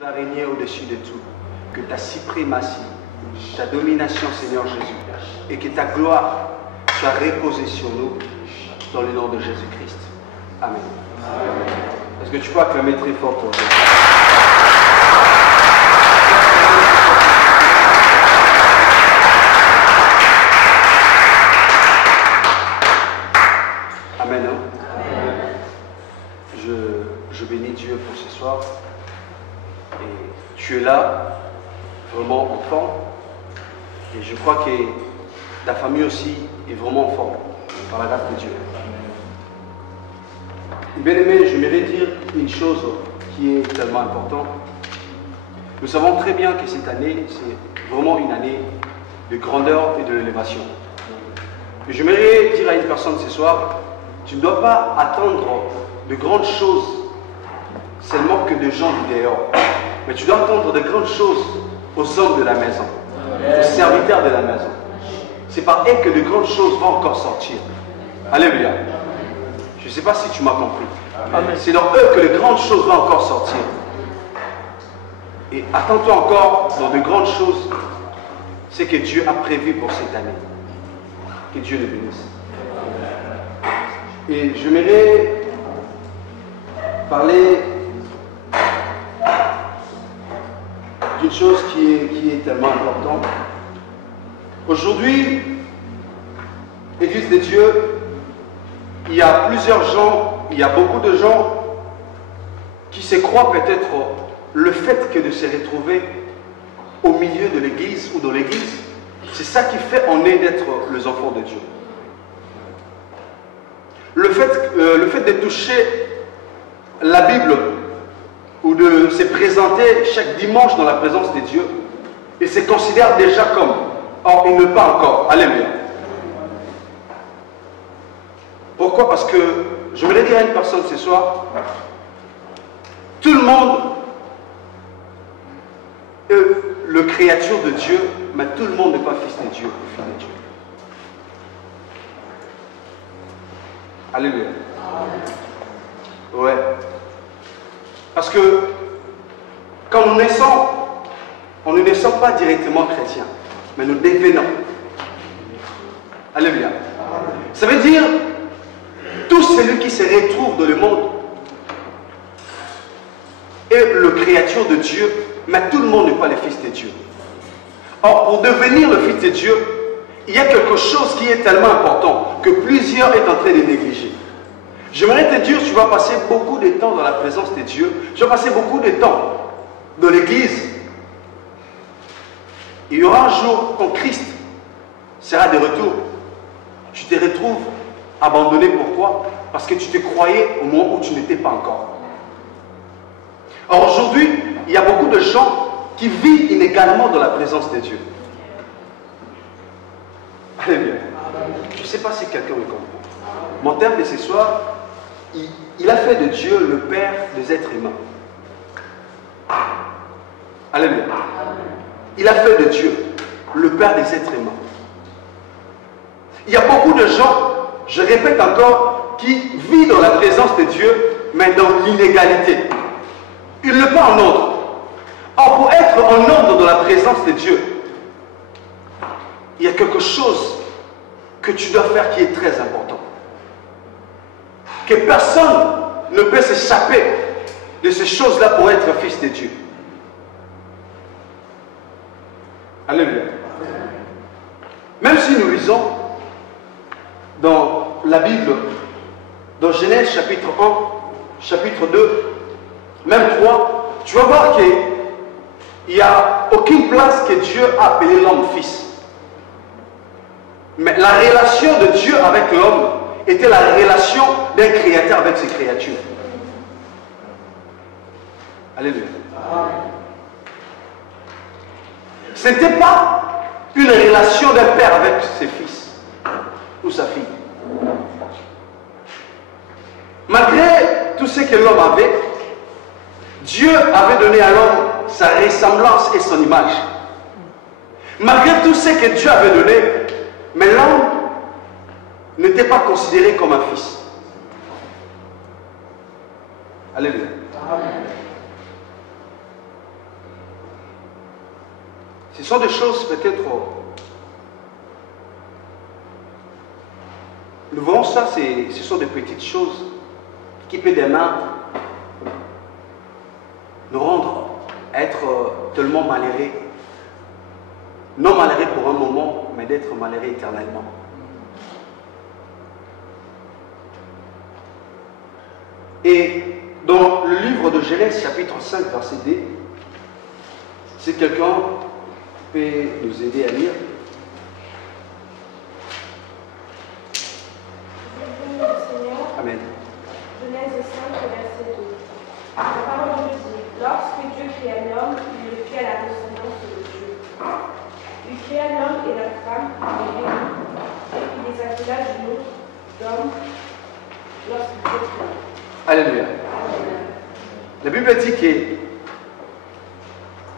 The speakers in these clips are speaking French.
va régner au-dessus de tout, que ta suprématie, ta domination, Seigneur Jésus, et que ta gloire soit reposée sur nous, dans le nom de Jésus-Christ. Amen. Est-ce que tu peux acclamer très fort pour Dieu? Amen. Amen. Je bénis Dieu pour ce soir. Et tu es là, vraiment en forme. Et je crois que ta famille aussi est vraiment en forme, par la grâce de Dieu. Bien-aimé, j'aimerais dire une chose qui est tellement importante. Nous savons très bien que cette année, c'est vraiment une année de grandeur et de l'élévation. Et j'aimerais dire à une personne ce soir, tu ne dois pas attendre de grandes choses seulement que de gens du dehors. Mais tu dois attendre de grandes choses aux hommes de la maison, aux serviteurs de la maison. C'est par eux que de grandes choses vont encore sortir. Alléluia. Je ne sais pas si tu m'as compris. C'est dans eux que de grandes choses vont encore sortir. Et attends-toi encore dans de grandes choses, c'est que Dieu a prévu pour cette année. Que Dieu le bénisse. Et j'aimerais parler d'une chose qui est tellement importante. Aujourd'hui, l'Église de Dieu, il y a plusieurs gens, il y a beaucoup de gens qui se croient peut-être le fait que de se retrouver au milieu de l'Église ou dans l'Église, c'est ça qui fait en est d'être les enfants de Dieu. Le fait de toucher la Bible ou de se présenter chaque dimanche dans la présence de Dieu, il se considère déjà comme, or il ne pas encore. Alléluia. Pourquoi? Parce que, je voudrais dire à une personne ce soir, tout le monde est le créature de Dieu, mais tout le monde n'est pas fils de Dieu ou fille de Dieu. Alléluia. Ouais. Parce que quand nous naissons, on ne naissons pas directement chrétiens, mais nous devenons. Alléluia. Ça veut dire, tout celui qui se retrouve dans le monde est le créature de Dieu, mais tout le monde n'est pas le fils de Dieu. Or, pour devenir le fils de Dieu, il y a quelque chose qui est tellement important que plusieurs sont en train de négliger. J'aimerais te dire, tu vas passer beaucoup de temps dans la présence de Dieu, tu vas passer beaucoup de temps dans l'église. Il y aura un jour quand Christ sera de retour, tu te retrouves abandonné. Pourquoi? Parce que tu te croyais au moment où tu n'étais pas encore. Or aujourd'hui, il y a beaucoup de gens qui vivent inégalement dans la présence de Dieu. Alléluia. Je ne sais pas si quelqu'un me comprend. Mon thème de ce soir, il a fait de Dieu le Père des êtres humains. Alléluia. Il a fait de Dieu le Père des êtres humains. Il y a beaucoup de gens, je répète encore, qui vivent dans la présence de Dieu, mais dans l'inégalité. Ils ne sont pas en ordre. Or, pour être en ordre dans la présence de Dieu, il y a quelque chose que tu dois faire qui est très important. Que personne ne peut s'échapper de ces choses-là pour être fils de Dieu. Alléluia. Même si nous lisons dans la Bible, dans Genèse chapitre 1, chapitre 2, même 3, tu vas voir qu'il n'y a aucune place que Dieu a appelé l'homme fils. Mais la relation de Dieu avec l'homme était la relation d'un créateur avec ses créatures. Alléluia. Ce n'était pas une relation d'un père avec ses fils ou sa fille. Malgré tout ce que l'homme avait, Dieu avait donné à l'homme sa ressemblance et son image. Malgré tout ce que Dieu avait donné, mais l'homme n'était pas considéré comme un fils. Alléluia. Ce sont des choses peut-être... Nous voyons ça, ce sont des petites choses qui peuvent demain nous rendre être tellement malheureux. Non malheureux pour un moment, mais d'être malheureux éternellement. Et dans le livre de Genèse, chapitre 5, verset 2, si quelqu'un peut nous aider à lire. Amen. Genèse 5, verset 2. La parole de Dieu dit, lorsque Dieu créa l'homme, il le fit à la ressemblance de Dieu. Il créa l'homme et la femme, et il les appela du nom d'homme lorsqu'il les créa. Alléluia. La Bible dit que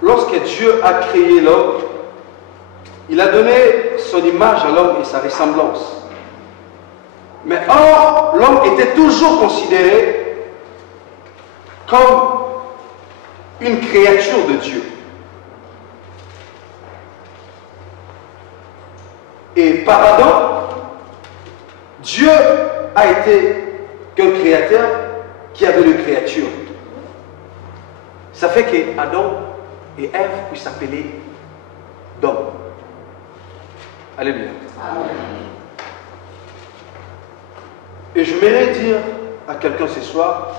lorsque Dieu a créé l'homme, il a donné son image à l'homme et sa ressemblance. Mais or, l'homme était toujours considéré comme une créature de Dieu. Et par Adam, Dieu a été qu'un créateur qui avait une créature. Ça fait que Adam et Ève puissent s'appeler d'homme. Alléluia. Amen. Et je voudrais dire à quelqu'un ce soir,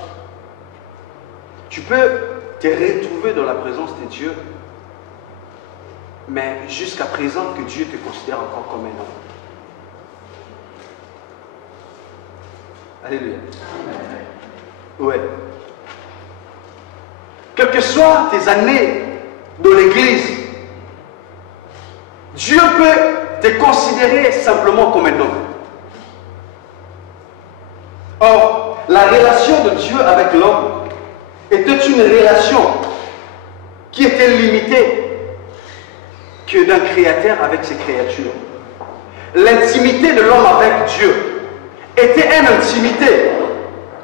tu peux te retrouver dans la présence de Dieu, mais jusqu'à présent que Dieu te considère encore comme un homme. Alléluia. Ouais. Quelles que soient tes années dans l'église, Dieu peut te considérer simplement comme un homme. Or, la relation de Dieu avec l'homme était une relation qui était limitée que d'un créateur avec ses créatures. L'intimité de l'homme avec Dieu était une intimité,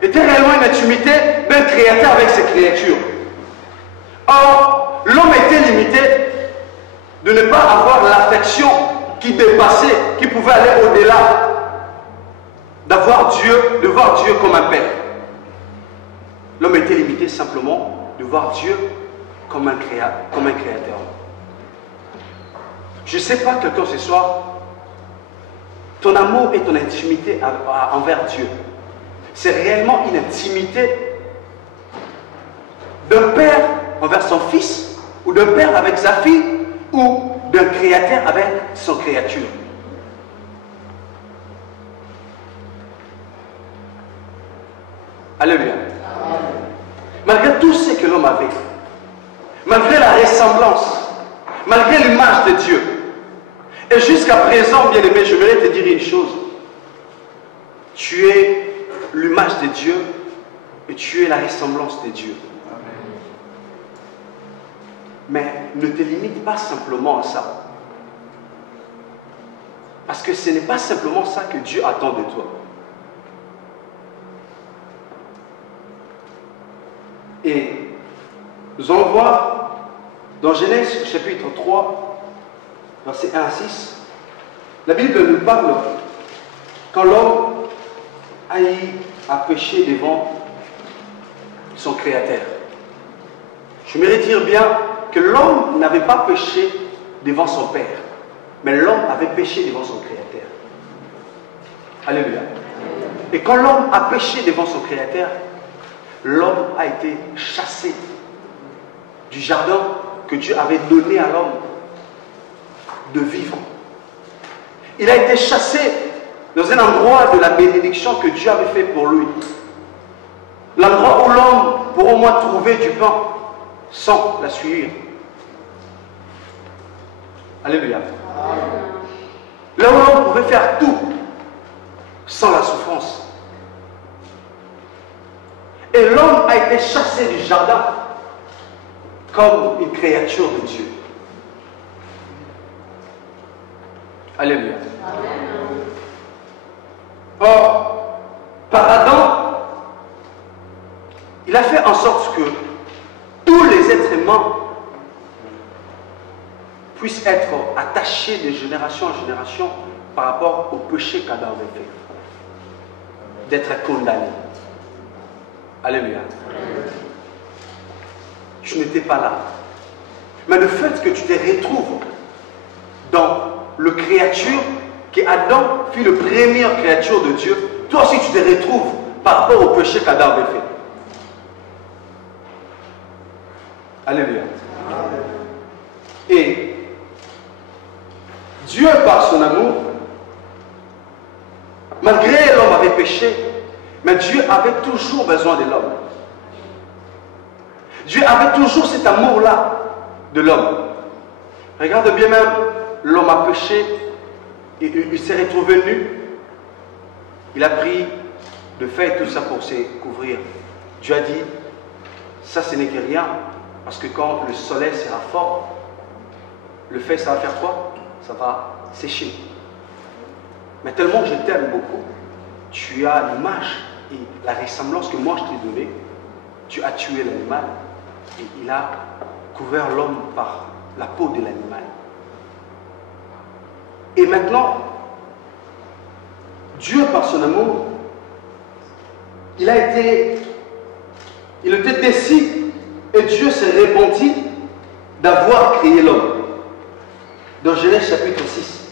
était réellement une intimité d'un créateur avec ses créatures. Or, l'homme était limité de ne pas avoir l'affection qui dépassait, qui pouvait aller au-delà, d'avoir Dieu, de voir Dieu comme un père. L'homme était limité simplement de voir Dieu comme un créateur. Je ne sais pas quelqu'un ce soir, ton amour et ton intimité envers Dieu, c'est réellement une intimité d'un père envers son fils, ou d'un père avec sa fille, ou d'un créateur avec son créature. Alléluia. Malgré tout ce que l'homme avait, malgré la ressemblance, malgré l'image de Dieu, et jusqu'à présent, bien aimé, je voudrais te dire une chose. Tu es l'image de Dieu et tu es la ressemblance de Dieu. Mais ne te limite pas simplement à ça. Parce que ce n'est pas simplement ça que Dieu attend de toi. Et nous allons voir dans Genèse chapitre 3, versets 1 à 6, la Bible nous parle quand l'homme a péché devant son Créateur. Je me retire bien que l'homme n'avait pas péché devant son Père, mais l'homme avait péché devant son Créateur. Alléluia. Et quand l'homme a péché devant son Créateur, l'homme a été chassé du jardin que Dieu avait donné à l'homme de vivre. Il a été chassé dans un endroit de la bénédiction que Dieu avait fait pour lui. L'endroit où l'homme pourra au moins trouver du pain sans la suivre. Alléluia. Là où l'homme pouvait faire tout sans la souffrance. Et l'homme a été chassé du jardin comme une créature de Dieu. Alléluia. Or, par Adam, il a fait en sorte que tous les êtres humains puisse être attaché de génération en génération par rapport au péché qu'Adam avait fait. D'être condamné. Alléluia. Je n'étais pas là. Mais le fait que tu te retrouves dans le créature, que Adam fut le première créature de Dieu, toi aussi tu te retrouves par rapport au péché qu'Adam avait fait. Alléluia. Et Dieu, par son amour, malgré l'homme avait péché, mais Dieu avait toujours besoin de l'homme. Dieu avait toujours cet amour-là de l'homme. Regarde bien même, l'homme a péché, et il s'est retrouvé nu. Il a pris le fait et tout ça pour se couvrir. Dieu a dit, ça ce n'est que rien, parce que quand le soleil sera fort, le fait ça va faire quoi? Ça va sécher. Mais tellement je t'aime beaucoup, tu as l'image et la ressemblance que moi je t'ai donnée, tu as tué l'animal et il a couvert l'homme par la peau de l'animal. Et maintenant, Dieu par son amour, il était déçu et Dieu s'est repenti d'avoir créé l'homme. Dans Genèse chapitre 6,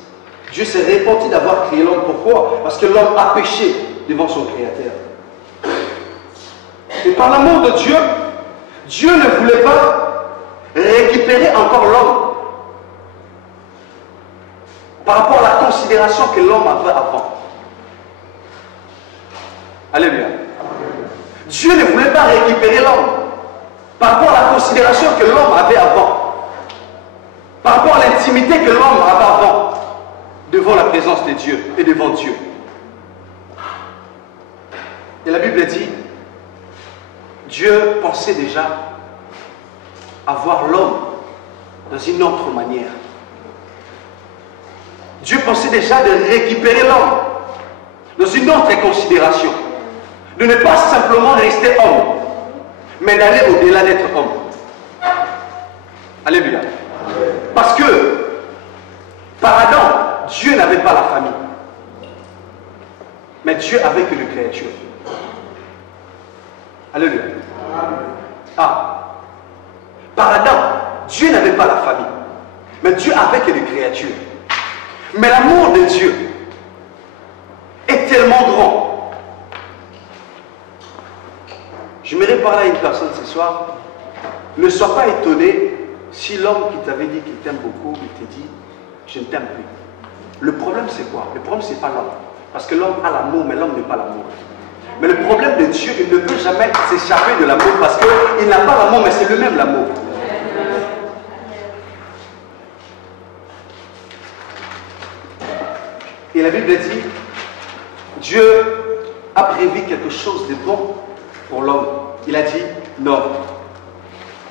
Dieu s'est repenti d'avoir créé l'homme. Pourquoi? Parce que l'homme a péché devant son Créateur. Et par l'amour de Dieu, Dieu ne voulait pas récupérer encore l'homme par rapport à la considération que l'homme avait avant. Alléluia. Dieu ne voulait pas récupérer l'homme par rapport à la considération que l'homme avait avant. Par rapport à l'intimité que l'homme avait avant devant la présence de Dieu et devant Dieu. Et la Bible dit, Dieu pensait déjà avoir l'homme dans une autre manière. Dieu pensait déjà de récupérer l'homme dans une autre considération. De ne pas simplement rester homme, mais d'aller au-delà d'être homme. Alléluia. Parce que, par Adam, Dieu n'avait pas la famille. Mais Dieu avait que les créatures. Alléluia. Ah. Par Adam, Dieu n'avait pas la famille. Mais Dieu avait que les créatures. Mais l'amour de Dieu est tellement grand. Je m'aimerais parler à une personne ce soir. Ne sois pas étonné si l'homme qui t'avait dit qu'il t'aime beaucoup, il te dit, je ne t'aime plus. Le problème c'est quoi? Le problème c'est pas l'homme. Parce que l'homme a l'amour, mais l'homme n'est pas l'amour. Mais le problème de Dieu, il ne peut jamais s'échapper de l'amour parce qu'il n'a pas l'amour, mais c'est lui-même l'amour. Et la Bible dit, Dieu a prévu quelque chose de bon pour l'homme. Il a dit, non,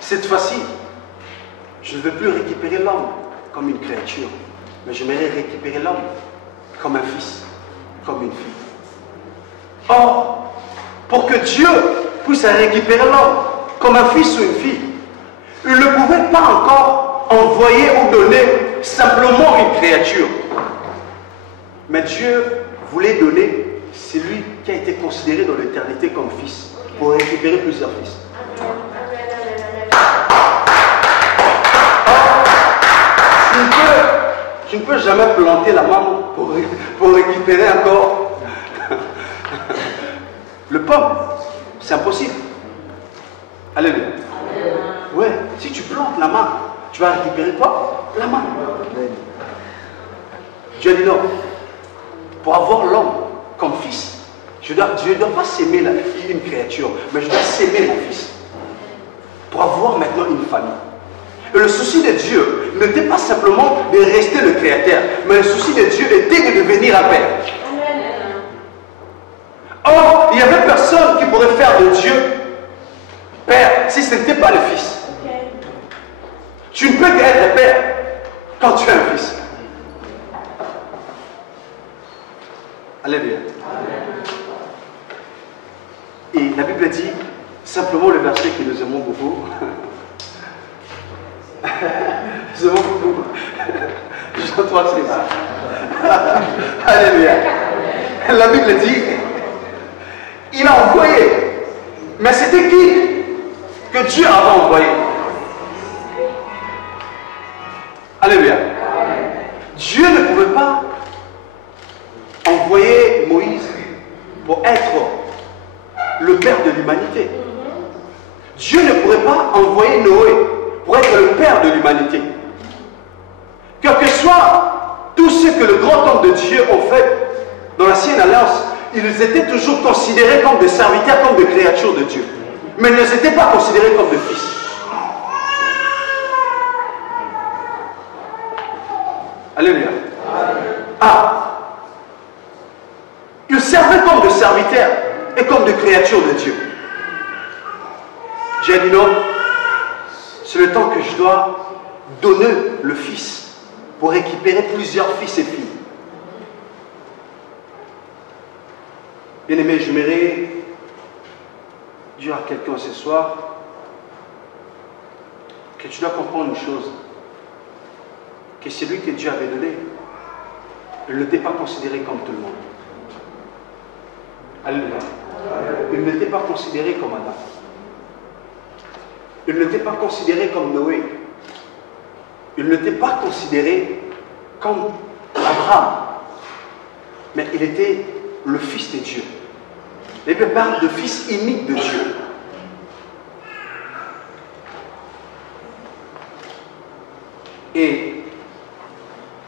cette fois-ci, je ne veux plus récupérer l'homme comme une créature, mais j'aimerais récupérer l'homme comme un fils, comme une fille. Or, pour que Dieu puisse récupérer l'homme comme un fils ou une fille, il ne pouvait pas encore envoyer ou donner simplement une créature. Mais Dieu voulait donner celui qui a été considéré dans l'éternité comme fils, pour récupérer plusieurs fils. Je ne peux jamais planter la main pour récupérer encore le pomme. C'est impossible. Alléluia. Ouais, si tu plantes la main, tu vas récupérer quoi? La main. Dieu dit non. Pour avoir l'homme comme fils, je ne dois pas s'aimer une créature, mais je dois s'aimer mon fils. Pour avoir maintenant une famille. Et le souci de Dieu n'était pas simplement de rester le créateur, mais le souci de Dieu était de devenir un père. Or, il n'y avait personne qui pourrait faire de Dieu père si ce n'était pas le fils. Tu ne peux qu'être père quand tu es un fils. Alléluia. Et la Bible dit, simplement le verset que nous aimons beaucoup, C'est bon pour vous. Jean 3,16. Alléluia. La Bible dit, il a envoyé. Mais c'était qui que Dieu avait envoyé? Alléluia. Dieu ne pouvait pas envoyer Moïse pour être le père de l'humanité. Dieu ne pourrait pas envoyer Noé pour être le père de l'humanité. Quel que soit tout ce que le grand homme de Dieu ont fait dans l'ancienne alliance, ils étaient toujours considérés comme des serviteurs, comme des créatures de Dieu. Mais ils n'étaient pas considérés comme des fils. Alléluia. Ah, ils servaient comme des serviteurs et comme des créatures de Dieu. J'ai dit non, c'est le temps que je dois donner le Fils pour récupérer plusieurs fils et filles. Bien-aimé, j'aimerais dire à quelqu'un ce soir que tu dois comprendre une chose, que celui que Dieu avait donné, il ne t'est pas considéré comme tout le monde. Alléluia. Il ne t'est pas considéré comme Adam. Il ne t'est pas considéré comme Noé. Il ne t'est pas considéré comme Abraham. Mais il était le Fils de Dieu. La Bible parle de fils unique de Dieu. Et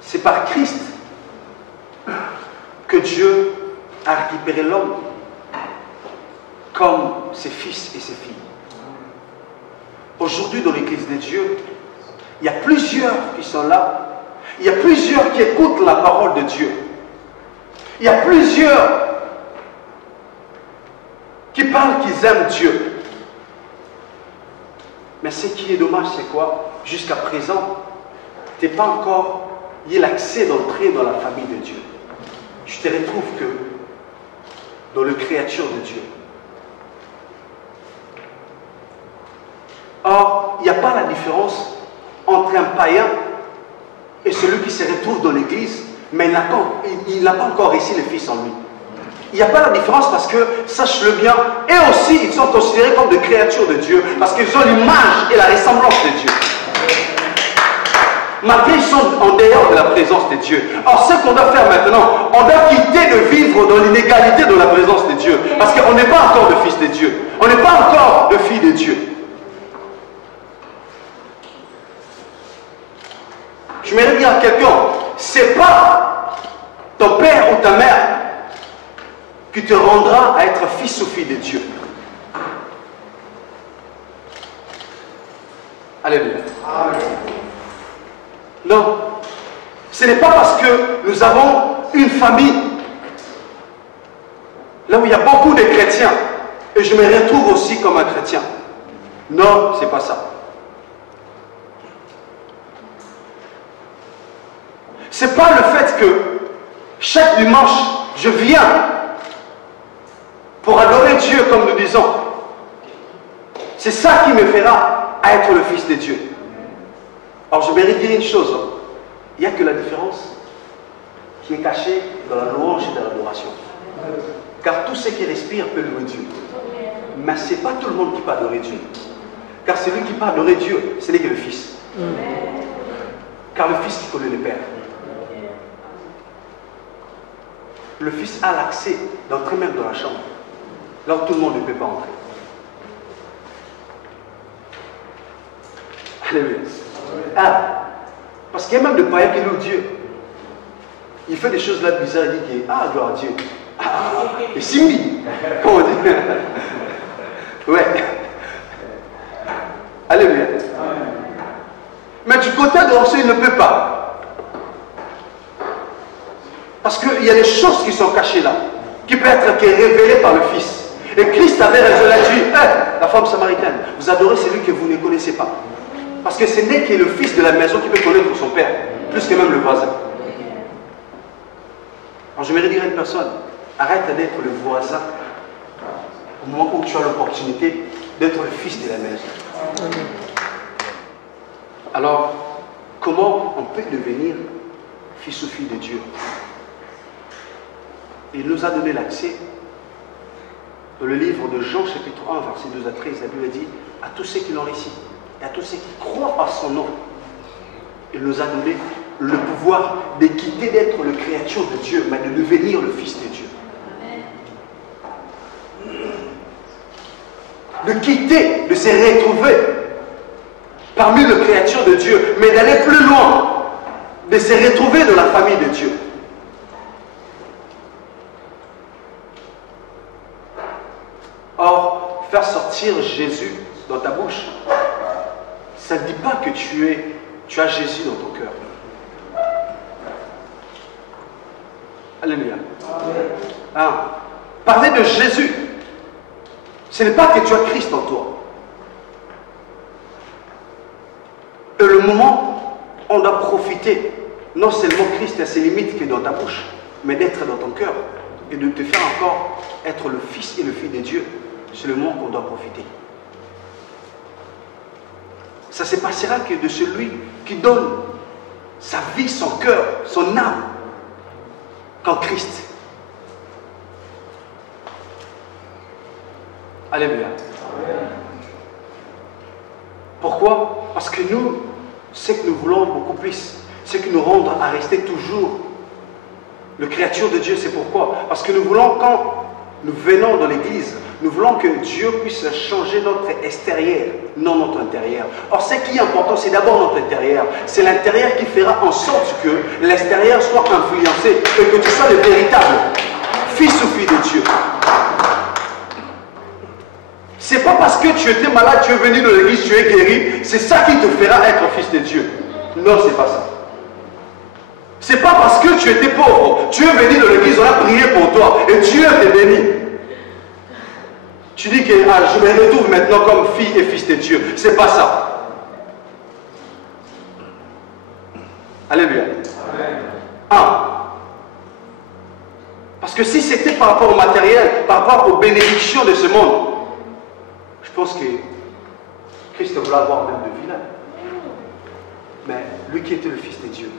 c'est par Christ que Dieu a récupéré l'homme comme ses fils et ses filles. Aujourd'hui, dans l'Église de Dieu, il y a plusieurs qui sont là. Il y a plusieurs qui écoutent la parole de Dieu. Il y a plusieurs qui parlent qu'ils aiment Dieu. Mais ce qui est dommage, c'est quoi? Jusqu'à présent, tu n'as pas encore eu l'accès d'entrer dans la famille de Dieu. Je te retrouve que dans le créature de Dieu. Or, il n'y a pas la différence entre un païen et celui qui se retrouve dans l'église, mais il n'a pas encore ici le Fils en lui. Il n'y a pas la différence parce que, sache-le bien, et aussi ils sont considérés comme des créatures de Dieu, parce qu'ils ont l'image et la ressemblance de Dieu. Malgré qu'ils sont en dehors de la présence de Dieu. Alors ce qu'on doit faire maintenant, on doit quitter de vivre dans l'inégalité de la présence de Dieu. Parce qu'on n'est pas encore de fils de Dieu. On n'est pas encore de fille de Dieu. Je m'aimerais dire à quelqu'un, c'est pas ton père ou ta mère qui te rendra à être fils ou fille de Dieu. Alléluia. Amen. Non, ce n'est pas parce que nous avons une famille là où il y a beaucoup de chrétiens et je me retrouve aussi comme un chrétien. Non, c'est pas ça. C'est pas le fait que chaque dimanche je viens pour adorer Dieu comme nous disons. C'est ça qui me fera être le Fils de Dieu. Alors je vais dire une chose, il n'y a que la différence qui est cachée dans la louange et dans l'adoration. Car tout ce qui respire peut louer Dieu. Mais ce n'est pas tout le monde qui peut adorer Dieu. Car celui qui peut adorer Dieu, ce n'est que le Fils. Car le Fils qui connaît le Père. Le Fils a l'accès d'entrer même dans la chambre, là où tout le monde ne peut pas entrer. Alléluia. Ah, parce qu'il y a même des païens qui louent Dieu. Il fait des choses là bizarres, il dit ah, gloire à Dieu. Ah, et Simbi, comment on dit? Ouais. Alléluia. Mais du côté de l'Ancien, il ne peut pas. Parce qu'il y a des choses qui sont cachées là, qui peuvent être révélées par le Fils. Et Christ avait raison, il a dit, hey, la femme samaritaine, vous adorez celui que vous ne connaissez pas. Parce que ce n'est que le fils de la maison qui peut connaître son père, plus que même le voisin. Alors je vais dire à une personne, arrête d'être le voisin au moment où tu as l'opportunité d'être le fils de la maison. Alors, comment on peut devenir fils ou fille de Dieu? Il nous a donné l'accès. Dans le livre de Jean, chapitre 1, verset 2 à 13, la Bible dit à tous ceux qui l'ont récit et à tous ceux qui croient à son nom, il nous a donné le pouvoir de quitter d'être le créature de Dieu, mais de devenir le Fils de Dieu. De quitter, de se retrouver parmi les créatures de Dieu, mais d'aller plus loin, de se retrouver dans la famille de Dieu. Or, faire sortir Jésus dans ta bouche, ça ne dit pas que tu as Jésus dans ton cœur. Alléluia. Hein? Parler de Jésus, ce n'est pas que tu as Christ en toi. Et le moment, on doit profiter, non seulement Christ à ses limites qui est dans ta bouche, mais d'être dans ton cœur et de te faire encore être le Fils et le Fils de Dieu. C'est le moment qu'on doit profiter. Ça se passera que de celui qui donne sa vie, son cœur, son âme, qu'en Christ. Alléluia. Pourquoi? Parce que nous, ce que nous voulons beaucoup plus, c'est que nous rendre à rester toujours le créature de Dieu. C'est pourquoi? Parce que nous voulons, quand nous venons dans l'église, nous voulons que Dieu puisse changer notre extérieur, non notre intérieur. Or, ce qui est important, c'est d'abord notre intérieur. C'est l'intérieur qui fera en sorte que l'extérieur soit influencé et que tu sois le véritable fils ou fille de Dieu. C'est pas parce que tu étais malade, tu es venu dans l'église, tu es guéri, c'est ça qui te fera être fils de Dieu. Non, c'est pas ça. C'est pas parce que tu étais pauvre, tu es venu dans l'église, on a prié pour toi et Dieu t'a béni. Tu dis que je me retrouve maintenant comme fille et fils de Dieu. C'est pas ça. Alléluia. Parce que si c'était par rapport au matériel, par rapport aux bénédictions de ce monde, je pense que Christ voulait avoir même de vilain. Mais lui qui était le Fils de Dieu.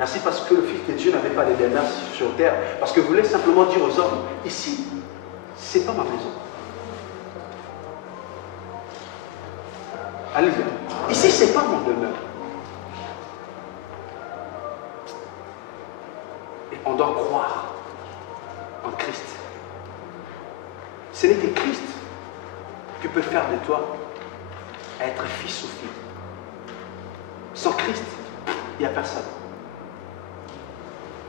Merci parce que le Fils de Dieu n'avait pas de dernière sur terre. Parce que voulait simplement dire aux hommes, ici, c'est pas ma maison. Alléluia. Ici, c'est pas mon demeure. Et on doit croire en Christ. Ce n'est que Christ qui peut faire de toi être fils ou fille. Sans Christ, il n'y a personne.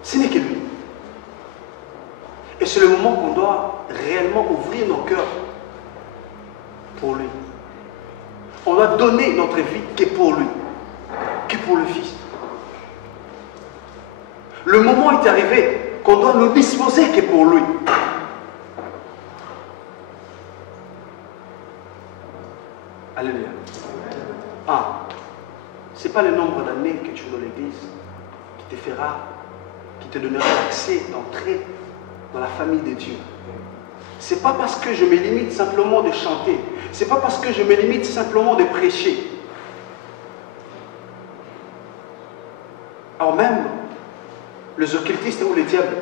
Ce n'est que lui. Et c'est le moment qu'on doit réellement ouvrir nos cœurs pour lui. On doit donner notre vie que pour lui, que pour le Fils. Le moment est arrivé qu'on doit nous disposer que pour lui. Alléluia. Ce n'est pas le nombre d'années que tu es dans l'église qui te fera, qui te donnera l'accès d'entrer dans la famille de Dieu. Ce n'est pas parce que je me limite simplement de chanter. Ce n'est pas parce que je me limite simplement de prêcher. Alors même, les occultistes ou les diables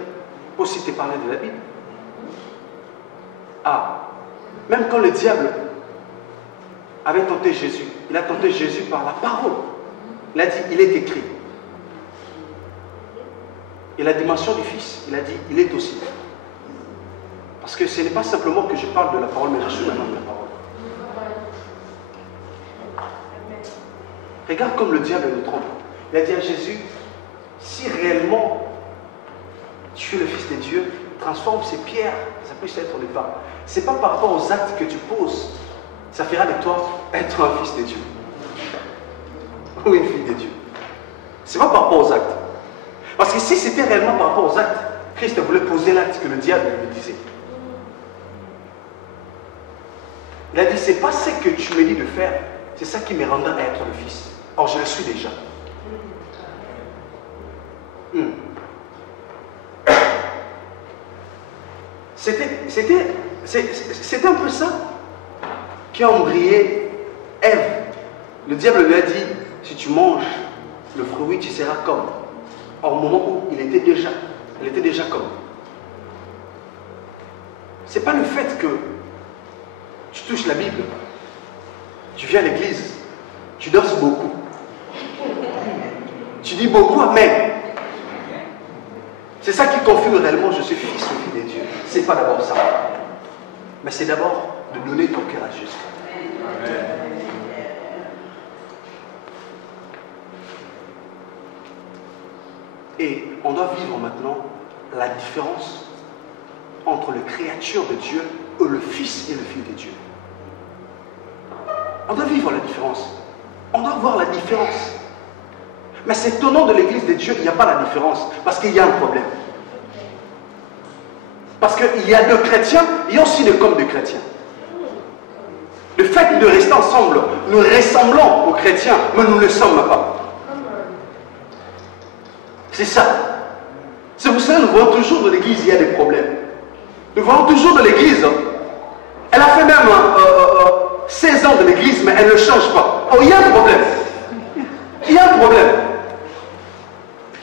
peuvent aussi te parler de la Bible. Même quand le diable avait tenté Jésus, il a tenté Jésus par la parole. Il a dit, il est écrit. Et la dimension du Fils, il a dit, il est aussi. Parce que ce n'est pas simplement que je parle de la parole, mais je suis maintenant de la parole. Regarde comme le diable nous trompe. Il a dit à Jésus, si réellement tu es le Fils de Dieu, transforme ces pierres, ça puisse être des pains. Ce n'est pas par rapport aux actes que tu poses, ça fera de toi être un fils de Dieu. Ou une fille de Dieu. Ce n'est pas par rapport aux actes. Parce que si c'était réellement par rapport aux actes, Christ voulait poser l'acte que le diable lui disait. Il a dit, c'est pas ce que tu me dis de faire, c'est ça qui me rendra à être le Fils. Or, je le suis déjà. C'était un peu ça qui a embrayé Ève. Le diable lui a dit, si tu manges le fruit, tu seras comme. Au moment où elle était déjà comme. Ce n'est pas le fait que tu touches la Bible, tu viens à l'église, tu danses beaucoup, tu dis beaucoup Amen. C'est ça qui confirme réellement je suis fils ou fille de Dieu. Ce n'est pas d'abord ça. Mais c'est d'abord de donner ton cœur à Jésus. Amen. Et on doit vivre maintenant la différence entre les créatures de Dieu et le Fils et le Fils de Dieu. On doit vivre la différence. On doit voir la différence. Mais c'est étonnant de l'Église de Dieu, il n'y a pas la différence. Parce qu'il y a un problème. Parce qu'il y a deux chrétiens, il y a aussi des comme de chrétiens. Le fait de rester ensemble, nous ressemblons aux chrétiens, mais nous ne le sommes pas. C'est ça. C'est pour ça que nous voyons toujours dans l'église, il y a des problèmes. Nous voyons toujours dans l'église, elle a fait même 16 ans de l'église, mais elle ne change pas. Oh, il y a un problème. Il y a un problème.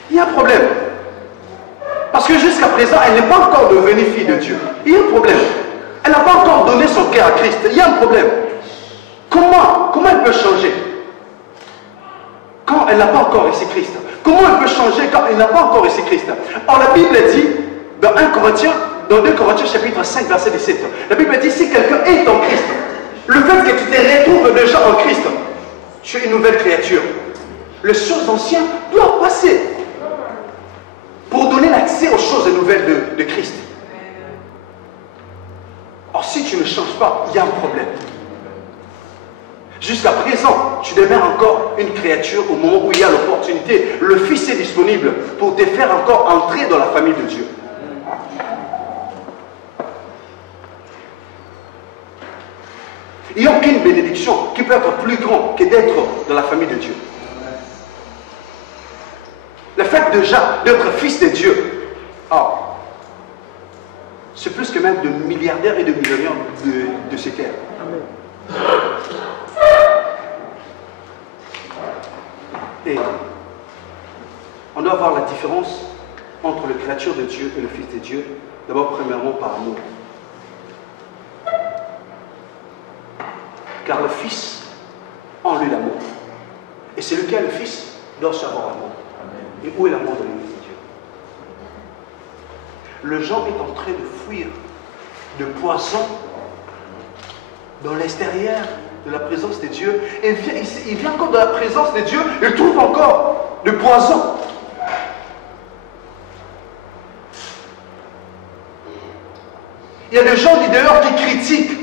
Il y a un problème. Parce que jusqu'à présent, elle n'est pas encore devenue fille de Dieu. Il y a un problème. Elle n'a pas encore donné son cœur à Christ. Il y a un problème. Comment elle peut changer quand elle n'a pas encore reçu Christ? Comment elle peut changer quand elle n'a pas encore reçu Christ? Or, la Bible dit, dans 2 Corinthiens chapitre 5, verset 17, la Bible dit, si quelqu'un est en Christ, le fait que tu te retrouves déjà en Christ, tu es une nouvelle créature. Les choses anciennes doivent passer pour donner l'accès aux choses nouvelles de Christ. Or, si tu ne changes pas, il y a un problème. Jusqu'à présent, tu demeures encore une créature au moment où il y a l'opportunité. Le Fils est disponible pour te faire encore entrer dans la famille de Dieu. Il n'y a aucune bénédiction qui peut être plus grande que d'être dans la famille de Dieu. Le fait déjà d'être fils de Dieu, c'est plus que même de milliardaires et de millionnaires de ces terres. Amen. Et on doit voir la différence entre le créature de Dieu et le Fils de Dieu. D'abord, premièrement, par amour. Car le Fils, en lui l'amour. Et celui qui a le Fils doit savoir l'amour. Et où est l'amour de l'Église de Dieu? Le gens est en train de fuir de poison dans l'extérieur de la présence de Dieu. Et il vient encore dans la présence de Dieu, il trouve encore de poison. Il y a des gens dehors qui critiquent.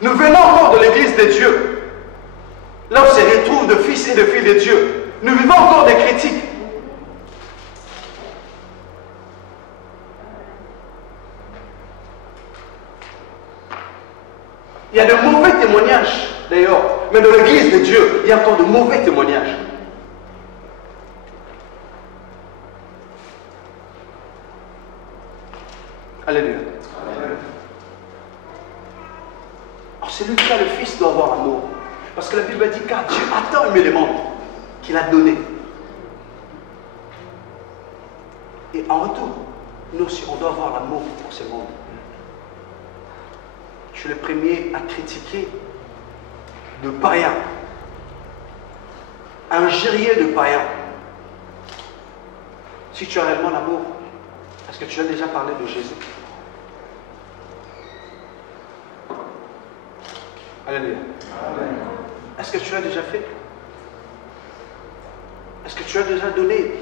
Nous venons encore de l'église de Dieu, là où se retrouvent de fils et de filles de Dieu. Nous vivons encore des critiques. Il y a de mauvais témoignages, d'ailleurs. Mais dans l'église de Dieu, il y a encore de mauvais témoignages. Alléluia. Alors celui qui a le Fils doit avoir l'amour. Parce que la Bible dit, car Dieu a tant aimé le monde qu'il a donné. Et en retour, nous aussi, on doit avoir l'amour pour ce monde. Je suis le premier à critiquer de païens, un gérier de païens. Si tu as réellement l'amour, est-ce que tu as déjà parlé de Jésus? Alléluia. Est-ce que tu l'as déjà fait? Est-ce que tu as déjà donné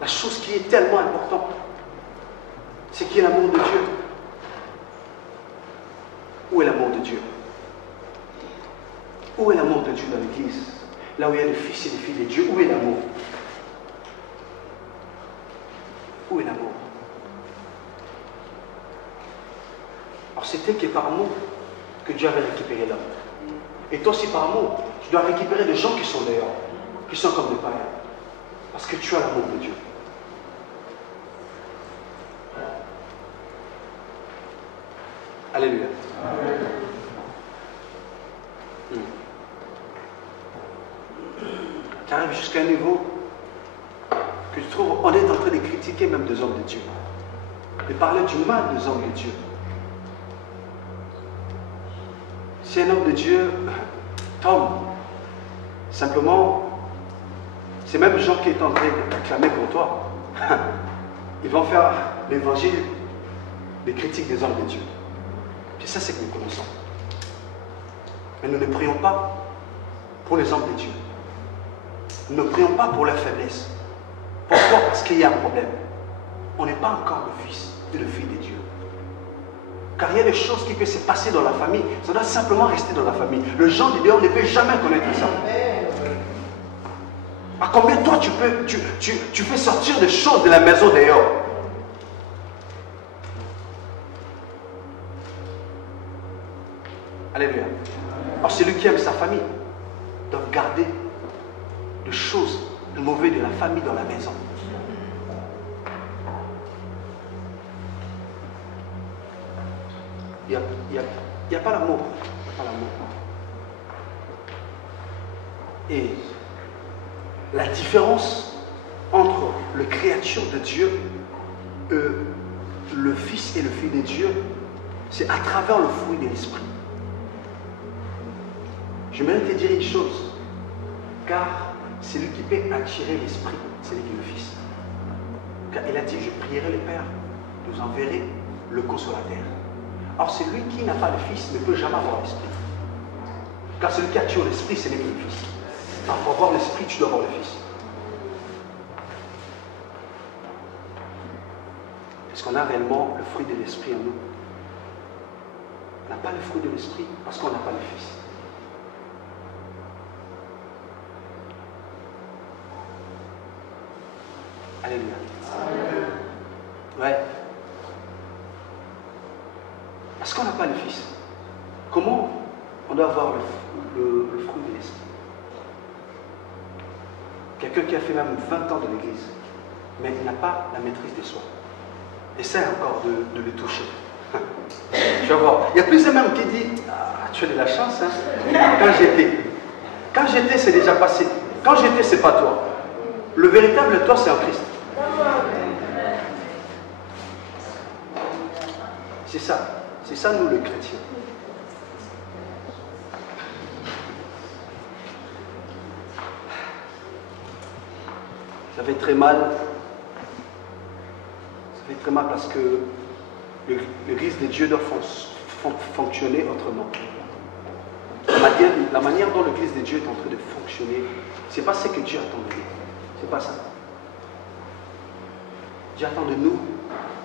la chose qui est tellement importante? C'est qui est l'amour de Dieu? Où est l'amour de Dieu? Où est l'amour de Dieu dans l'église? Là où il y a les fils et les filles de Dieu, où est l'amour? Où est l'amour? Alors c'était que par amour que Dieu avait récupéré l'homme. Et toi aussi par amour, tu dois récupérer des gens qui sont dehors, qui sont comme des païens. Parce que tu as l'amour de Dieu. Alléluia. qui arrive jusqu'à un niveau que je trouve, on est en train de critiquer même des hommes de Dieu, de parler du mal des hommes de Dieu. Si un homme de Dieu tombe, simplement, ces mêmes gens qui sont en train d'acclamer pour toi, ils vont faire l'évangile des critiques des hommes de Dieu. Et ça, c'est que nous connaissons. Mais nous ne prions pas pour les hommes de Dieu. Nous ne prions pas pour leur faiblesse. Pourquoi? Parce qu'il y a un problème. On n'est pas encore le fils et le fils de Dieu. Car il y a des choses qui peuvent se passer dans la famille. Ça doit simplement rester dans la famille. Le gens du dehors ne peut jamais connaître ça. À combien toi tu fais sortir des choses de la maison dehors? Alléluia. Alors celui qui aime sa famille doit garder les choses mauvaises de la famille dans la maison. Il n'y a pas l'amour. Et la différence entre le créature de Dieu et le Fils et le Fils de Dieu, c'est à travers le fruit de l'Esprit. Je vais te dire une chose, car celui qui peut attirer l'Esprit, c'est lui qui est le Fils. Car il a dit, je prierai le Père, nous enverrai le Consolateur. Or, celui qui n'a pas le Fils ne peut jamais avoir l'Esprit. Car celui qui attire l'Esprit, c'est lui qui est le Fils. Alors, pour avoir l'Esprit, tu dois avoir le Fils. Est-ce qu'on a réellement le fruit de l'Esprit en nous? On n'a pas le fruit de l'Esprit parce qu'on n'a pas le Fils. Alléluia. Ouais. Parce qu'on n'a pas le Fils. Comment on doit avoir le fruit de l'Esprit? Quelqu'un qui a fait même 20 ans de l'Église, mais il n'a pas la maîtrise de soi. Essaie encore de le toucher. Tu vas voir. Il y a plusieurs même qui disent, ah, tu as de la chance, hein? Quand j'étais, c'est déjà passé. Quand j'étais, c'est pas toi. Le véritable toi, c'est en Christ. C'est ça nous les chrétiens. Ça fait très mal. Ça fait très mal parce que l'Église de Dieu doit fonctionner autrement. La manière dont l'Église de Dieu est en train de fonctionner, ce n'est pas ce que Dieu attend de nous. Ce n'est pas ça. Dieu attend de nous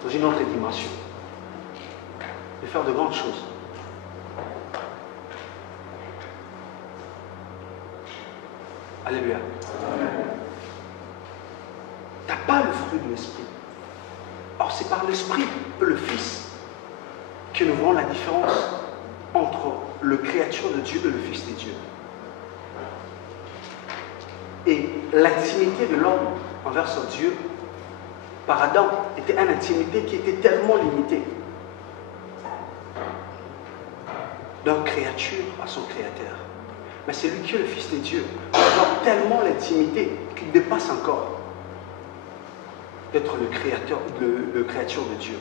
dans une autre dimension. De faire de grandes choses. Alléluia. Tu n'as pas le fruit de l'Esprit. Or, c'est par l'Esprit et le Fils que nous voyons la différence entre le créature de Dieu et le Fils de Dieu. Et l'intimité de l'homme envers son Dieu, par Adam, était une intimité qui était tellement limitée. D'une créature à son créateur. Mais c'est lui qui est le Fils de Dieu. Il a tellement l'intimité qu'il dépasse encore d'être le créateur, le créature de Dieu.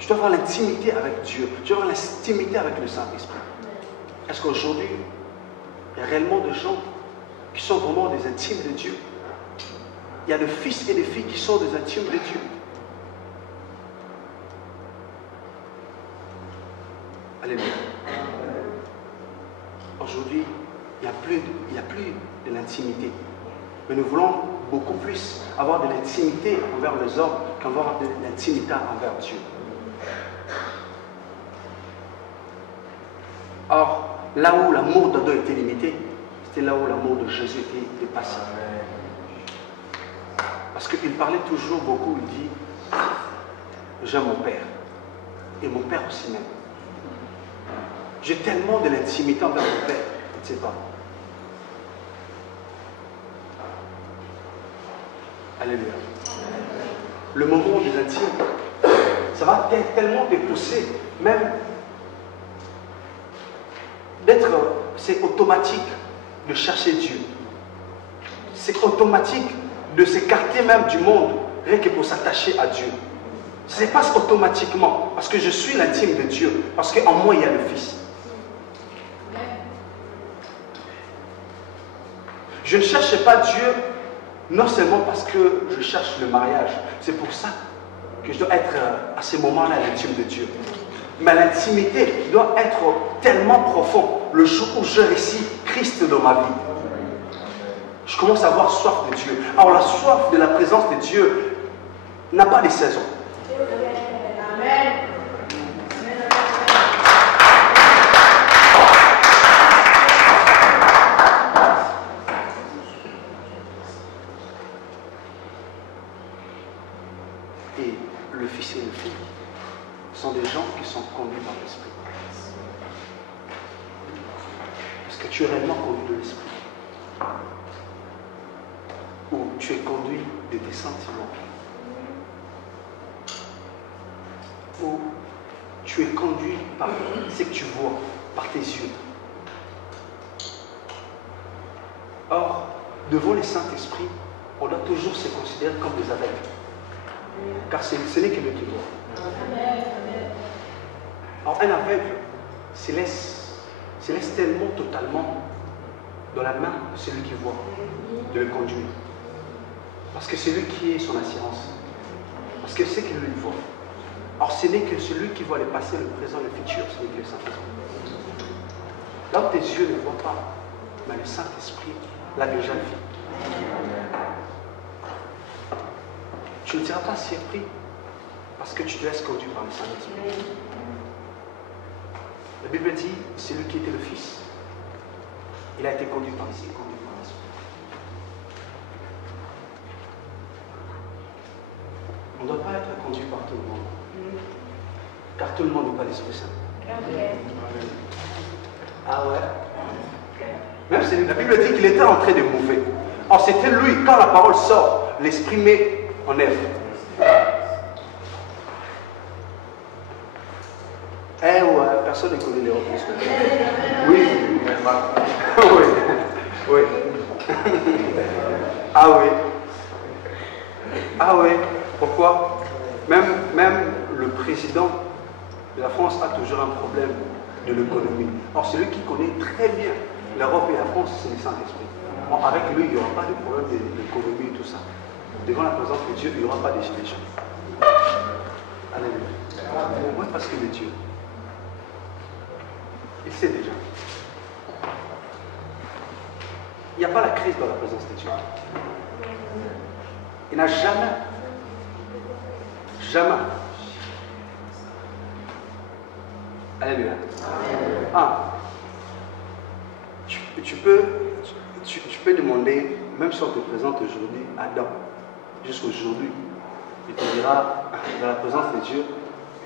Je dois avoir l'intimité avec Dieu. Je dois avoir l'intimité avec le Saint-Esprit. Est-ce qu'aujourd'hui, il y a réellement des gens qui sont vraiment des intimes de Dieu? Il y a des fils et des filles qui sont des intimes de Dieu. Alléluia. Aujourd'hui, il n'y a plus de l'intimité. Mais nous voulons beaucoup plus avoir de l'intimité envers les hommes qu'avoir de l'intimité envers Dieu. Or, là où l'amour d'Adam était limité, c'était là où l'amour de Jésus était dépassé. Parce qu'il parlait toujours beaucoup, il dit, j'aime mon Père. Et mon Père aussi même. J'ai tellement de l'intimité envers mon Père, tu ne sais pas. Alléluia. Le moment des intimes, ça va tellement te pousser, même d'être, c'est automatique de chercher Dieu. c'est automatique de s'écarter même du monde, rien que pour s'attacher à Dieu. Ça se passe automatiquement, parce que je suis l'intime de Dieu, parce qu'en moi il y a le Fils. Je ne cherche pas Dieu, non seulement parce que je cherche le mariage, c'est pour ça que je dois être à ce moment-là l'intime de Dieu. Mais l'intimité doit être tellement profonde le jour où je récite Christ dans ma vie. Je commence à avoir soif de Dieu. Alors la soif de la présence de Dieu n'a pas de saison. Amen. Et le Fils et le Fille sont des gens qui sont conduits par l'Esprit. Est-ce que tu es réellement conduit de l'Esprit? Ou tu es conduit de tes sentiments? Ou tu es conduit par ce que tu vois, par tes yeux? Or, devant les Saint-Esprit, on doit toujours se considérer comme des aveugles. Car ce n'est que lui qui voit. Alors, un aveugle se laisse tellement totalement dans la main de celui qui voit, de le conduire. Parce que c'est lui qui est son assurance. Parce que c'est que lui voit. Or, ce n'est que celui qui voit le passé, le présent, le futur, ce n'est que le Saint-Esprit. Là où tes yeux ne voient pas, mais le Saint-Esprit l'a déjà vu. Tu ne seras pas surpris parce que tu te laisses conduire par le Saint-Esprit. La Bible dit, celui qui était le Fils, il a été conduit par l'Esprit. On ne doit pas être conduit par tout le monde. Car tout le monde n'est pas l'Esprit Saint. Ah ouais? Même la Bible dit qu'il était en train de mouver. Or c'était lui, quand la parole sort, l'Esprit met en œuvre. Eh ouais, personne ne connaît les réponses. Oui, oui, oui. Ah oui. Ah oui. Pourquoi? Même le président de la France a toujours un problème de l'économie. Or, celui qui connaît très bien l'Europe et la France, c'est le Saint-Esprit. Or, avec lui, il n'y aura pas de problème de l'économie et tout ça. Devant la présence de Dieu, il n'y aura pas de gilets jaunes. Alléluia. Pourquoi? Parce qu'il est Dieu. Il sait déjà. Il n'y a pas la crise dans la présence de Dieu. Il n'a jamais. Alléluia. Tu peux demander, même si on te présente aujourd'hui Adam, jusqu'aujourd'hui, il te dira, dans la présence de Dieu,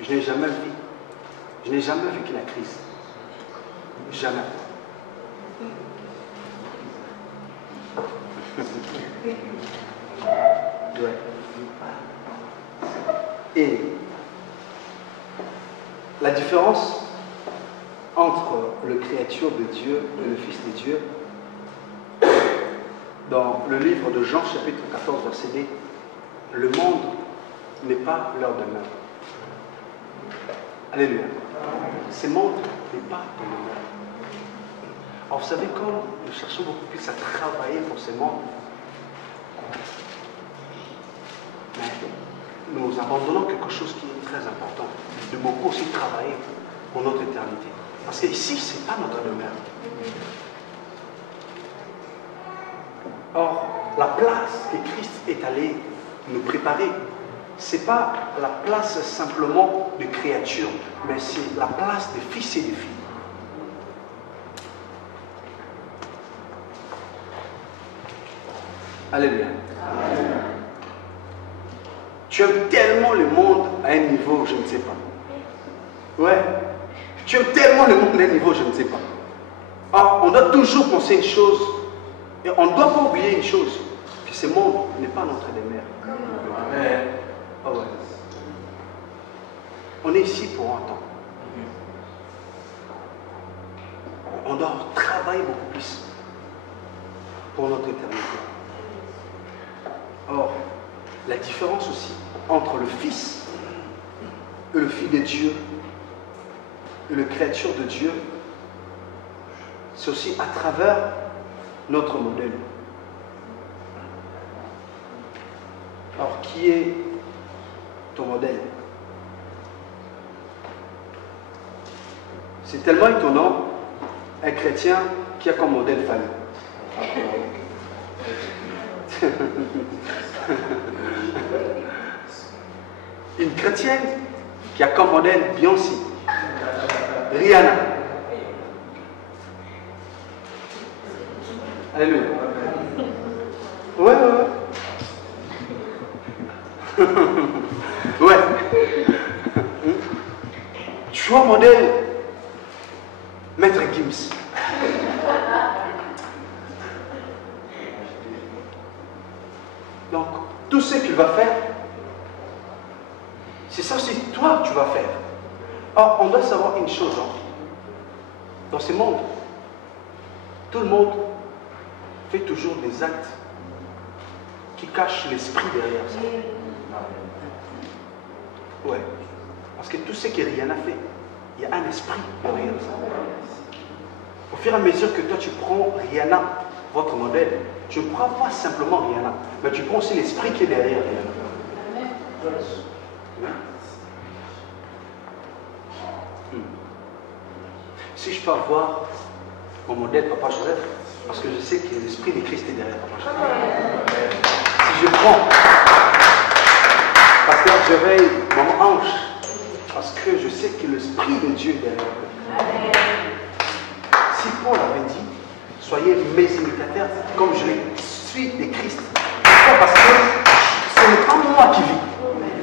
je n'ai jamais vu qu'il y a crise. Jamais. Ouais. Et la différence entre le créature de Dieu et le Fils de Dieu, dans le livre de Jean, chapitre 14, verset 2, le monde n'est pas leur demeure. Alléluia. Ce monde n'est pas ton demeure. Alors vous savez, quand nous cherchons beaucoup plus à travailler pour ce monde, mais nous abandonnons quelque chose qui est très important, de beaucoup aussi travailler pour notre éternité. Parce que ici, ce n'est pas notre demeure. Or, la place que Christ est allé nous préparer, ce n'est pas la place simplement de créature, mais c'est la place de fils et de filles. Alléluia. Amen. Tu aimes tellement le monde à un niveau, je ne sais pas. Ouais. Tu aimes tellement le monde à un niveau, je ne sais pas. Or, on doit toujours penser une chose, et on ne doit pas oublier une chose, que ce monde n'est pas notre demeure. Amen. Ah ouais. On est ici pour un temps. On doit travailler beaucoup plus pour notre éternité. Or, la différence aussi entre le Fils et le Fils de Dieu et la créature de Dieu, c'est aussi à travers notre modèle. Alors, qui est ton modèle? C'est tellement étonnant, un chrétien qui a comme modèle Fanny. Une chrétienne qui a comme modèle Beyoncé, Rihanna. Alléluia. Ouais. Ouais. Tu vois modèle Maître Gims. Donc, tout ce qu'il va faire, c'est ça aussi toi que tu vas faire. Or, on doit savoir une chose, hein. Dans ce monde, tout le monde fait toujours des actes qui cachent l'esprit derrière ça. Ouais. Parce que tout ce que Rihanna fait, il y a un esprit derrière ça. Au fur et à mesure que toi tu prends Rihanna, votre modèle, tu ne prends pas simplement Rihanna, mais tu prends aussi l'esprit qui est derrière Rihanna. Si je peux avoir mon modèle Papa Joseph, parce que je sais que l'esprit de Christ est derrière Papa Joseph. Si je prends Pasteur Jérémy, Maman Ange, parce que je sais que l'esprit de Dieu est derrière eux. Si Paul avait dit, soyez mes imitateurs comme je suis de Christ. Pourquoi? Parce que ce n'est pas moi qui vis,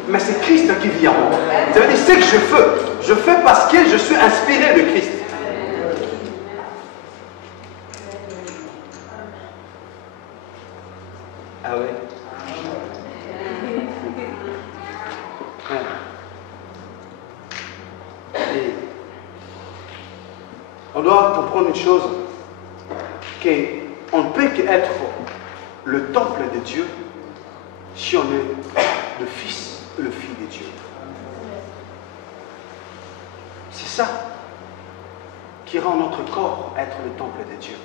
mais c'est Christ qui vit en moi. Ça veut dire, ce que je fais parce que je suis inspiré de Christ. Ah ouais? Et on doit comprendre une chose, qu'on ne peut qu'être le temple de Dieu si on est le Fils et le Fils de Dieu. C'est ça qui rend notre corps être le temple de Dieu.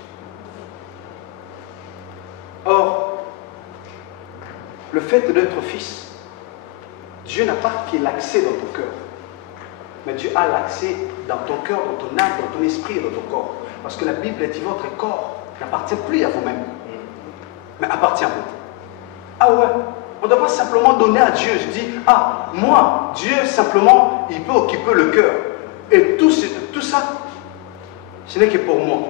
Or, le fait d'être fils, Dieu n'a pas que l'accès dans ton cœur, mais Dieu a l'accès dans ton cœur, dans ton âme, dans ton esprit et dans ton corps. Parce que la Bible dit votre corps n'appartient plus à vous-même, mais appartient à vous. Ah ouais, on ne doit pas simplement donner à Dieu. Je dis, ah, moi, Dieu simplement, il peut occuper le cœur. Et tout ça, ce n'est que pour moi.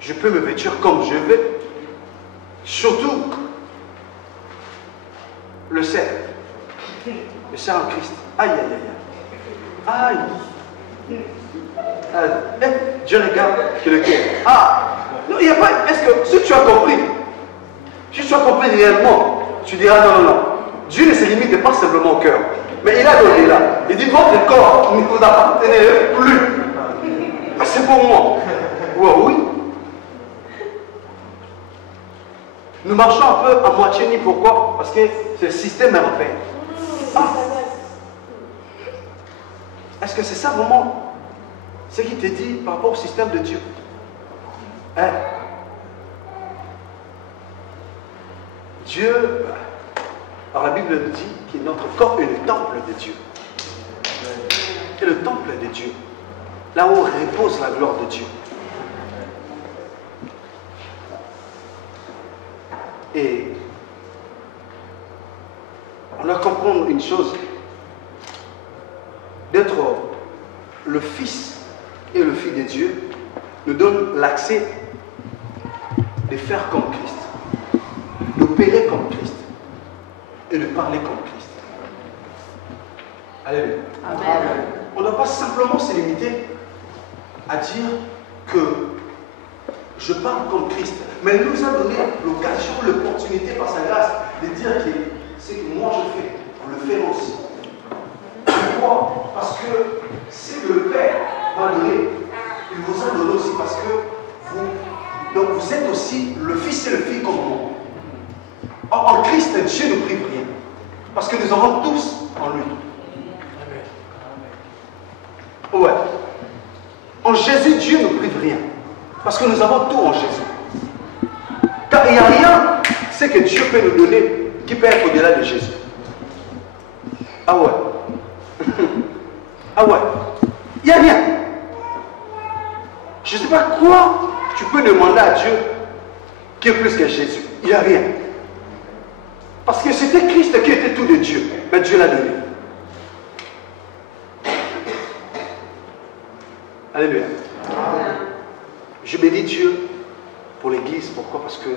Je peux me vêtir comme je veux, surtout le cerf en Christ. Aïe, aïe, aïe, aïe. Dieu regarde que le cœur. Ah, non, il n'y a pas. Est-ce que si tu as compris, réellement, tu diras non, non, non. Dieu ne se limite pas simplement au cœur, mais il a donné là. Il dit votre corps ne vous appartenait plus. Mais c'est pour moi. Ouais, oui. Nous marchons un peu à moitié ni pourquoi? Parce que c'est le système européen. Ah. Est-ce que c'est ça vraiment ce qui te dit par rapport au système de Dieu? Hein? Dieu, alors la Bible dit que notre corps est le temple de Dieu. Et le temple de Dieu, là où repose la gloire de Dieu. Et on doit comprendre une chose, d'être le Fils et le Fils de Dieu nous donne l'accès de faire comme Christ, d'opérer comme Christ et de parler comme Christ. Alléluia. Amen. On ne doit pas simplement se limiter à dire que je parle comme Christ, mais il nous a donné l'occasion, l'opportunité par sa grâce de dire que ce que moi je fais, on le fait aussi. Pourquoi? Parce que ce que le Père m'a donné, il vous a donné aussi parce que vous êtes aussi le Fils et le Fille comme moi. En Christ, Dieu ne prive rien. Parce que nous avons tous en lui. Ouais. En Jésus, Dieu ne prive rien. Parce que nous avons tout en Jésus. Car il n'y a rien, c'est que Dieu peut nous donner, qui peut être au-delà de Jésus. Ah ouais. Ah ouais. Il n'y a rien. Je ne sais pas quoi tu peux demander à Dieu qui est plus que Jésus. Il n'y a rien. Parce que c'était Christ qui était tout de Dieu. Mais Dieu l'a donné. Alléluia. Je bénis Dieu pour l'Église. Pourquoi? Parce que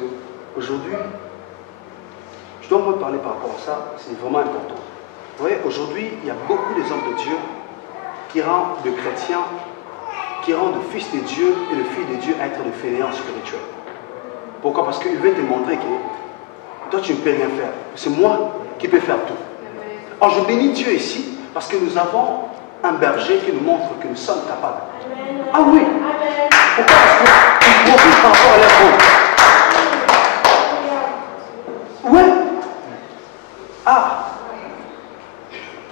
aujourd'hui, je dois me parler par rapport à ça. C'est vraiment important. Vous voyez, aujourd'hui, il y a beaucoup des hommes de Dieu qui rendent de chrétiens, qui rendent le fils de Dieu et le fils de Dieu à être des fainéants spirituels. Pourquoi? Parce qu'il veut te montrer que toi, tu ne peux rien faire. C'est moi qui peux faire tout. Alors, je bénis Dieu ici parce que nous avons un berger qui nous montre que nous sommes capables. Ah oui. Pourquoi? Parce qu'ils profite par rapport à leur rôle. Ouais.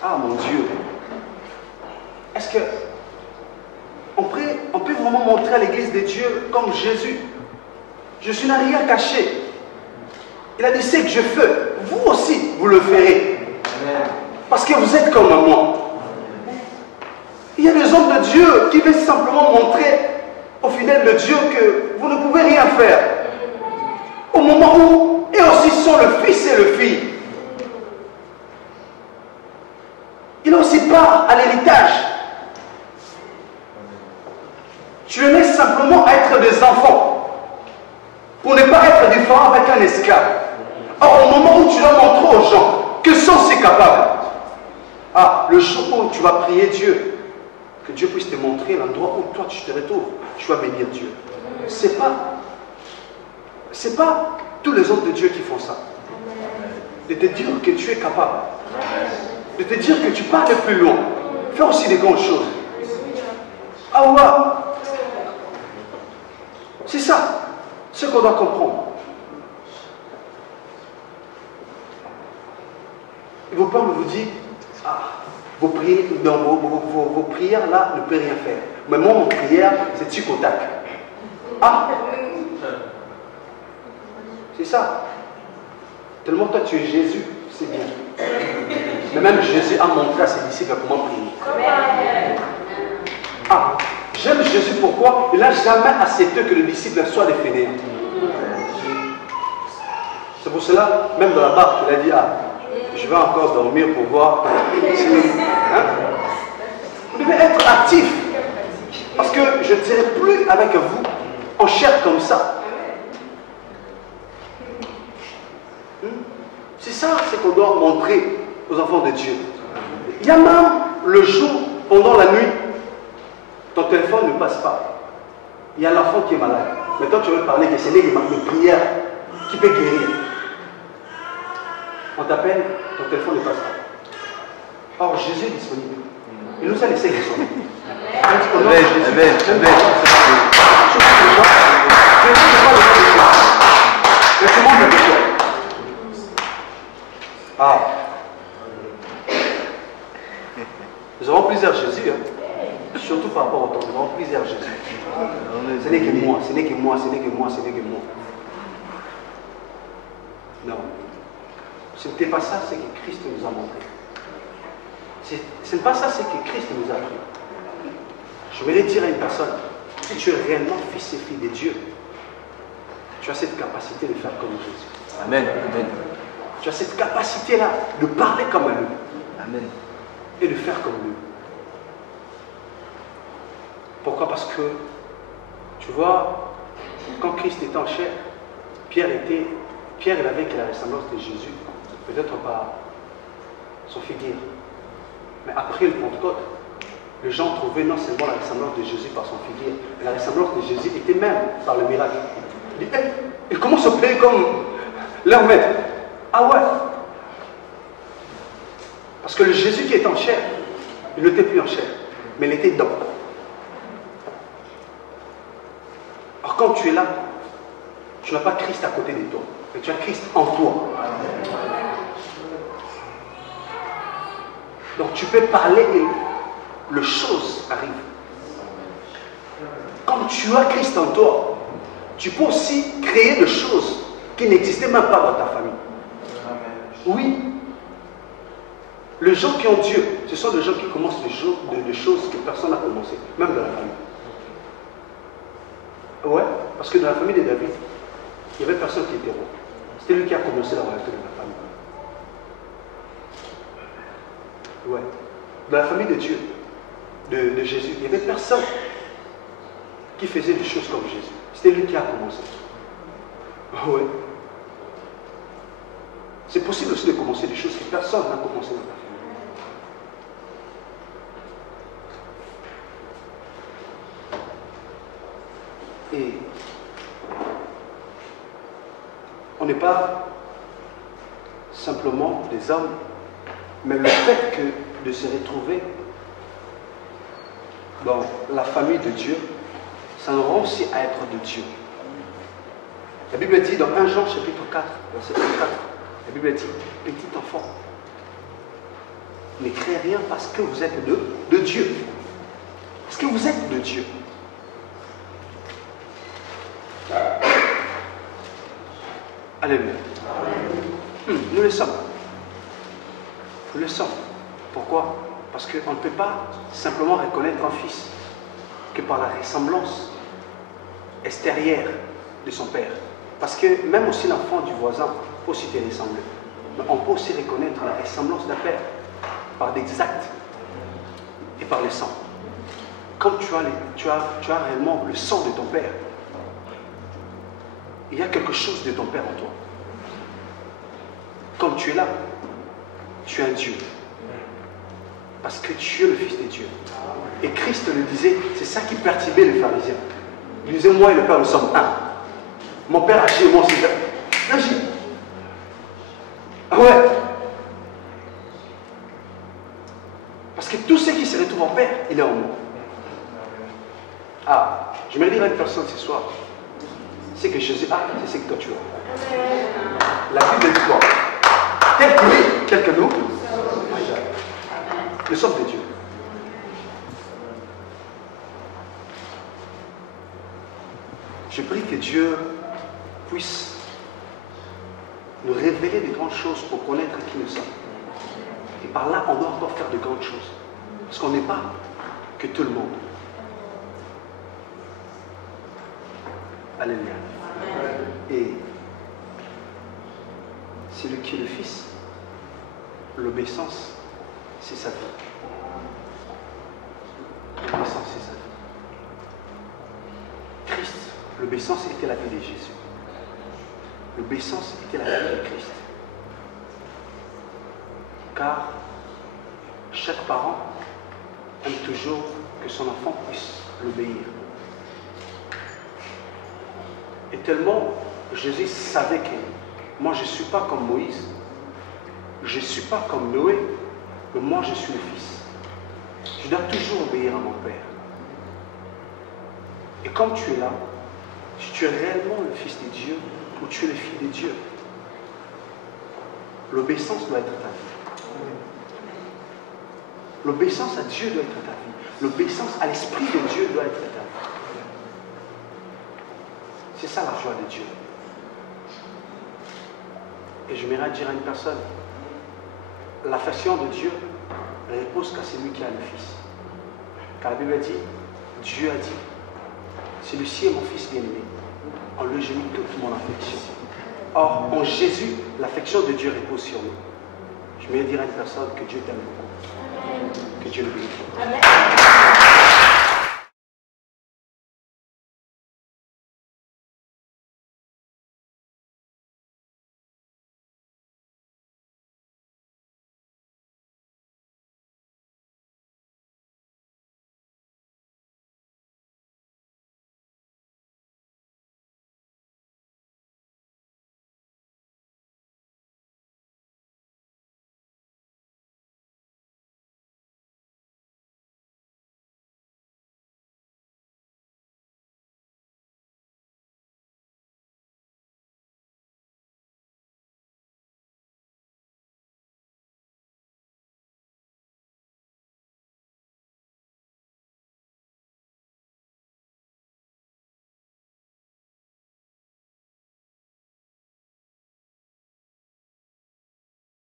Ah mon Dieu. Est-ce que on peut vraiment montrer à l'église de Dieu comme Jésus? Je suis n'ai rien caché. Il a dit ce que je fais, vous aussi, vous le ferez. Parce que vous êtes comme moi. Il y a des hommes de Dieu qui veulent simplement montrer aux fidèles de Dieu que vous ne pouvez rien faire. Au moment où eux aussi sont le fils et le fille. Il a aussi part à l'héritage. Tu les mets simplement à être des enfants. Pour ne pas être différent avec un esclave. Or, au moment où tu dois montrer aux gens que sont-ils capables. Ah, le jour où tu vas prier Dieu, que Dieu puisse te montrer l'endroit où toi tu te retrouves, tu vas bénir Dieu. C'est pas tous les hommes de Dieu qui font ça. De te dire que tu es capable. De te dire que tu peux aller plus loin. Faire aussi des grandes choses. Ah ouais. C'est ça. Ce qu'on doit comprendre. Et vos peurs vous disent, vos prières là ne peuvent rien faire. Mais moi, mon prière, c'est tic au tac. Ah, c'est ça. Tellement toi tu es Jésus, c'est bien. Mais même Jésus a montré à ses disciples comment prier. Ah, j'aime Jésus pourquoi il n'a jamais accepté que les disciples soient des fainéants. C'est pour cela, même dans la barque, il a dit, je vais encore dormir pour voir. Hein? Vous devez être actif. Parce que je ne serai plus avec vous en chair comme ça. C'est ça ce qu'on doit montrer aux enfants de Dieu. Il y a même le jour, pendant la nuit, ton téléphone ne passe pas. Il y a l'enfant qui est malade. Maintenant tu veux parler que c'est les prières qui peut guérir. On t'appelle, ton téléphone ne passe pas. Or Jésus est disponible. Il nous a laissé les soins. Nous avons plusieurs Jésus, hein. Surtout par rapport au temps, nous avons plusieurs Jésus. Ce n'est que moi, ce n'est que moi, ce n'est que moi, ce n'est que moi. Non. Ce n'était pas ça, c'est que Christ nous a montré. Ce n'est pas ça, c'est que Christ nous a appris. Je voudrais dire à une personne, si tu es réellement fils et fille de Dieu, tu as cette capacité de faire comme Jésus. Amen. Amen. Tu as cette capacité-là de parler comme lui. Amen. Et de faire comme lui. Pourquoi? Parce que, tu vois, quand Christ était en chair, Pierre il avait la ressemblance de Jésus, peut-être par son figure. Mais après le Pentecôte, les gens trouvaient non seulement la ressemblance de Jésus par son figure, mais la ressemblance de Jésus était même par le miracle. Il dit, hey, il commence à prier comme leur maître. Ah ouais. Parce que le Jésus qui est en chair, il n'était plus en chair, mais il était dedans. Alors quand tu es là, tu n'as pas Christ à côté de toi. Mais tu as Christ en toi. Donc tu peux parler et les choses arrivent. Comme tu as Christ en toi, tu peux aussi créer des choses qui n'existaient même pas dans ta famille. Oui. Les gens qui ont Dieu, ce sont des gens qui commencent des choses que personne n'a commencé, même dans la famille. Ouais, parce que dans la famille de David, il n'y avait personne qui était roi. C'était lui qui a commencé la royauté de la famille. Ouais. Dans la famille de Dieu, de Jésus, il n'y avait personne qui faisait des choses comme Jésus. C'était lui qui a commencé. Ouais. C'est possible aussi de commencer des choses que personne n'a commencé dans ta famille. Et on n'est pas simplement des hommes, mais le fait de se retrouver dans la famille de Dieu, ça nous rend aussi à être de Dieu. La Bible dit dans 1 Jean chapitre 4, verset 4, la Bible dit, petit enfant, ne créez rien parce que vous êtes de Dieu. Parce que vous êtes de Dieu. Alléluia. Nous le sommes. Nous le sommes. Pourquoi? Parce qu'on ne peut pas simplement reconnaître un fils que par la ressemblance extérieure de son père. Parce que même aussi l'enfant du voisin peut aussi te ressembler. Mais on peut aussi reconnaître la ressemblance d'un père par des actes et par le sang. Comme tu as réellement le sang de ton père, il y a quelque chose de ton père en toi. Comme tu es là, tu es un Dieu. Parce que tu es le Fils de Dieu. Et Christ le disait, c'est ça qui perturbait les pharisiens. Il disait, moi et le Père, nous sommes un. Mon Père agit et moi aussi j'agis. Ah ouais. Parce que tout ce qui se retrouve en Père, il est en moi. Ah, je me dire à une personne ce soir, c'est que Jésus a, c'est ce que toi tu as. La vie de toi, tel qu'il est, tel que nous, nous sommes de Dieu. Je prie que Dieu puisse nous révéler de grandes choses pour connaître qui nous sommes. Et par là, on doit encore faire de grandes choses. Parce qu'on n'est pas que tout le monde. Alléluia. Et celui qui est le Fils, l'obéissance, c'est sa vie. L'obéissance, c'est sa vie. Christ, l'obéissance était la vie de Jésus. L'obéissance était la vie de Christ. Car chaque parent aime toujours que son enfant puisse l'obéir. Et tellement Jésus savait que moi je ne suis pas comme Moïse, je ne suis pas comme Noé, mais moi je suis le Fils. Je dois toujours obéir à mon Père. Et comme tu es là, si tu es réellement le Fils de Dieu ou tu es le Fils de Dieu, l'obéissance doit être ta vie. L'obéissance à Dieu doit être ta vie. L'obéissance à l'Esprit de Dieu doit être ta vie. C'est ça la joie de Dieu. Et je m'aimerais dire à une personne, l'affection de Dieu ne repose qu'à celui qui a le Fils. Car la Bible dit, Dieu a dit, celui-ci est mon Fils bien-aimé. En lui j'ai mis toute mon affection. Or, en Jésus, l'affection de Dieu repose sur nous. Je vais dire à une personne que Dieu t'aime beaucoup. Que Dieu le bénisse. Amen.